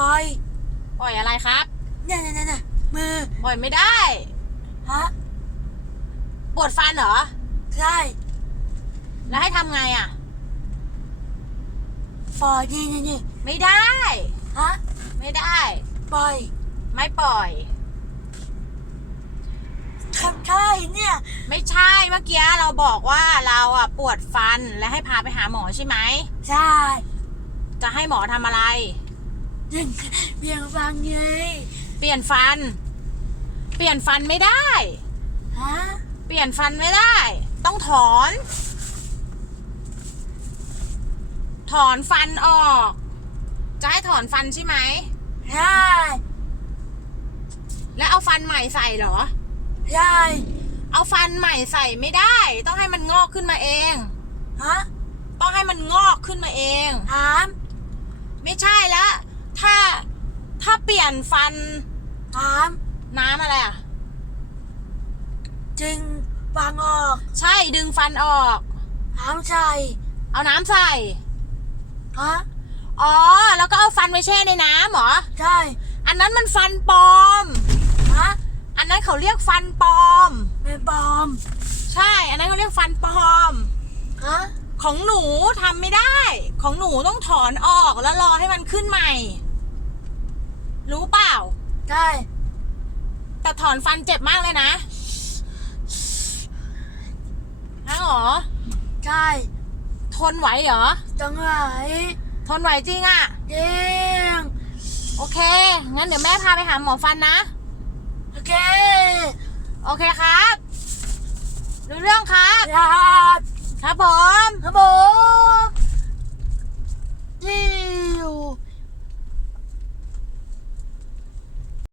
ปล่อย ปล่อยอะไรครับเนี่ยเนี่ยเนี่ยเนี่ยมือ ปล่อยไม่ได้ ฮะ ปวดฟันเหรอ ใช่ แล้วให้ทำไงอะ ปล่อยนี่นี่นี่ไม่ได้ ฮะ ไม่ได้ ปล่อย ไม่ปล่อยครับใช่เนี่ย ไม่ใช่ เมื่อกี้เราบอกว่าเราอะปวดฟันและให้พาไปหาหมอใช่ไหม ใช่ จะให้หมอทำอะไร ยังเบียงฟังไงเปลี่ยนฟัน เปลี่ยนฟันไม่ได้ ฮะ เปลี่ยนฟันไม่ได้ ต้องถอน ถอนฟันออก จะให้ถอนฟันใช่ไหม ใช่ แล้วเอาฟันใหม่ใส่เหรอ ใช่ เอาฟันใหม่ใส่ไม่ได้ ต้องให้มันงอกขึ้นมาเอง ฮะ ต้องให้มันงอกขึ้นมาเอง ถาม ไม่ใช่แล้ว ถ้า ถ้าเปลี่ยนฟันถามน้ำอะไรอะจึงฟังออกใช่ดึงฟันออกถามใช่เอาน้ำใส่ ฮะอ๋อ แล้วก็เอาฟันไปแช่ในน้ำเหรอ ใช่อันนั้นมันฟันปลอม ฮะอันนั้นเขาเรียกฟันปลอมเป็นปลอมใช่ อันนั้นเขาเรียกฟันปลอม ฮะของหนูทำไม่ได้ ของหนูต้องถอนออกแล้วรอให้มันขึ้นใหม่ รู้เปล่า ใช่ แต่ถอนฟันเจ็บมากเลยนะฮะหรอ ใช่ ทนไหวเหรอ จังไหวทนไหวจริงอะเยิงโอเค งั้นเดี๋ยวแม่พาไปหาหมอฟันนะ โอเค โอเคครับ รู้เรื่องครับ ครับ ครับผม